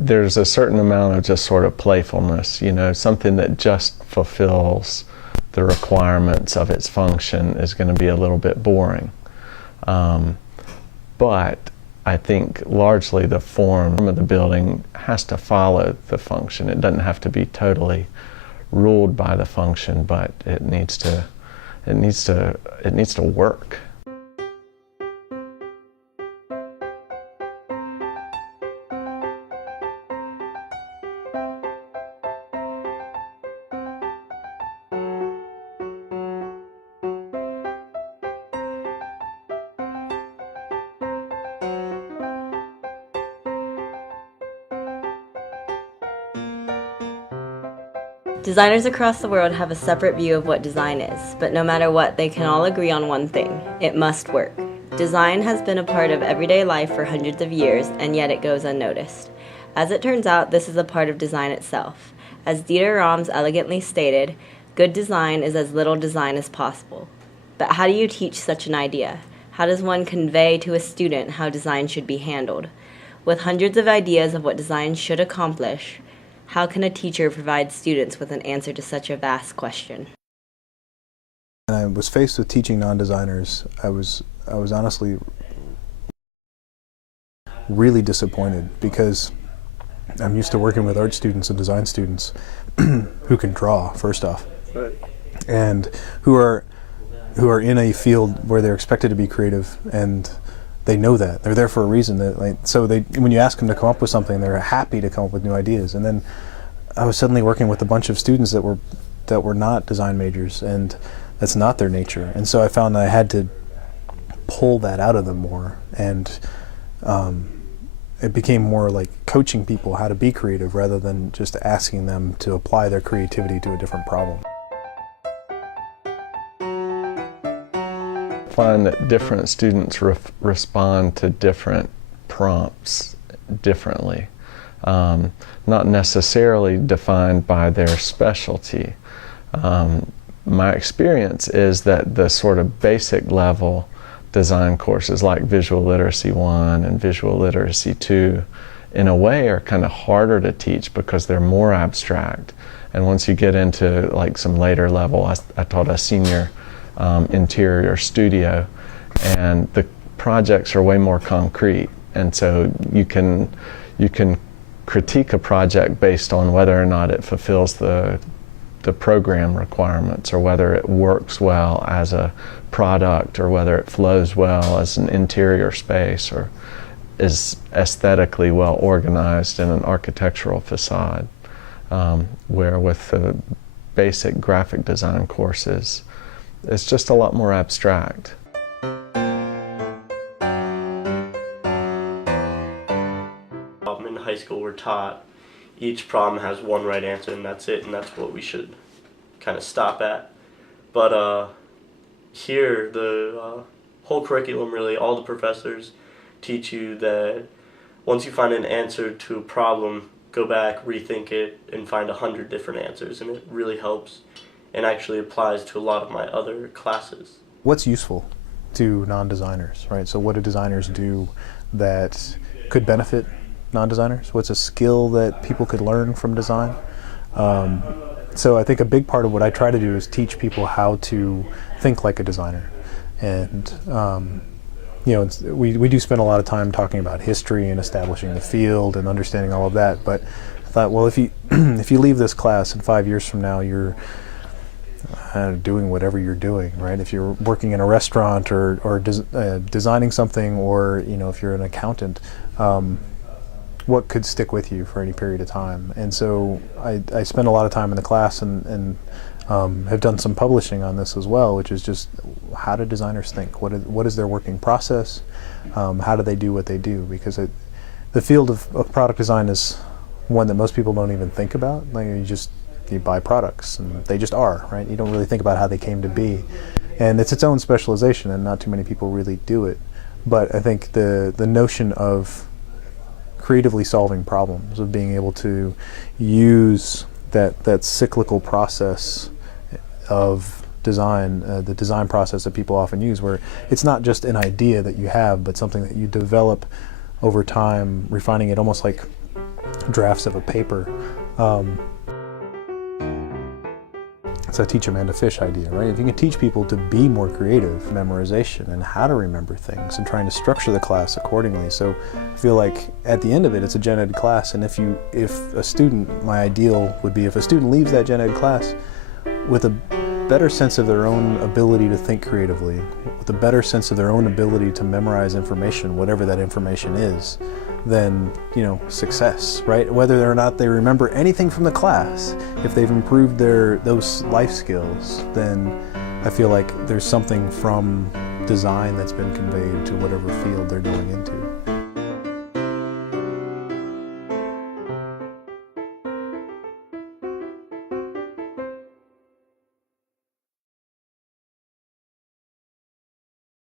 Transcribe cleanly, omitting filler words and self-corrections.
there's a certain amount of just sort of playfulness, you know, something that just fulfills the requirements of its function is going to be a little bit boring. But I think largely the form of the building has to follow the function. It doesn't have to be totally ruled by the function, but it needs to work. Designers across the world have a separate view of what design is, but no matter what, they can all agree on one thing: it must work. Design has been a part of everyday life for hundreds of years, and yet it goes unnoticed. As it turns out, this is a part of design itself. As Dieter Rams elegantly stated, good design is as little design as possible. But how do you teach such an idea? How does one convey to a student how design should be handled? With hundreds of ideas of what design should accomplish, how can a teacher provide students with an answer to such a vast question? When I was faced with teaching non-designers, I was honestly really disappointed, because I'm used to working with art students and design students who can draw, first off, and who are in a field where they're expected to be creative, and they know that they're there for a reason. When you ask them to come up with something, they're happy to come up with new ideas. And then I was suddenly working with a bunch of students that were not design majors, and that's not their nature. And so I found that I had to pull that out of them more, and it became more like coaching people how to be creative rather than just asking them to apply their creativity to a different problem. I find that different students respond to different prompts differently, not necessarily defined by their specialty. My experience is that the sort of basic level design courses like Visual Literacy 1 and Visual Literacy 2 in a way are kind of harder to teach because they're more abstract. And once you get into like some later level, I taught a senior interior studio, and the projects are way more concrete, and so you can critique a project based on whether or not it fulfills the program requirements, or whether it works well as a product, or whether it flows well as an interior space, or is aesthetically well organized in an architectural facade, where with the basic graphic design courses it's just a lot more abstract. In high school we're taught each problem has one right answer and that's it, and that's what we should kind of stop at. But here the whole curriculum, really, all the professors teach you that once you find an answer to a problem, go back, rethink it, and find 100 different answers, and it really helps and actually applies to a lot of my other classes. What's useful to non-designers, right? So what do designers do that could benefit non-designers? What's a skill that people could learn from design? So I think a big part of what I try to do is teach people how to think like a designer. And you know, we do spend a lot of time talking about history and establishing the field and understanding all of that, but I thought, well, if you if you leave this class and 5 years from now you're doing whatever you're doing, right? If you're working in a restaurant or designing something, or you know, if you're an accountant, what could stick with you for any period of time? And so I spend a lot of time in the class and have done some publishing on this as well, which is just how do designers think? What is their working process? How do they do what they do? Because the field of product design is one that most people don't even think about. Like you buy products and they just are, right? You don't really think about how they came to be. And it's its own specialization, and not too many people really do it. But I think the notion of creatively solving problems, of being able to use that cyclical process of design, the design process that people often use, where it's not just an idea that you have, but something that you develop over time, refining it almost like drafts of a paper. It's a teach a man to fish idea, right? If you can teach people to be more creative, memorization and how to remember things and trying to structure the class accordingly. So I feel like at the end of it, it's a gen ed class. And if a student, my ideal would be if a student leaves that gen ed class with a better sense of their own ability to think creatively, with a better sense of their own ability to memorize information, whatever that information is, then, success, right? Whether or not they remember anything from the class, if they've improved those life skills, then I feel like there's something from design that's been conveyed to whatever field they're going into.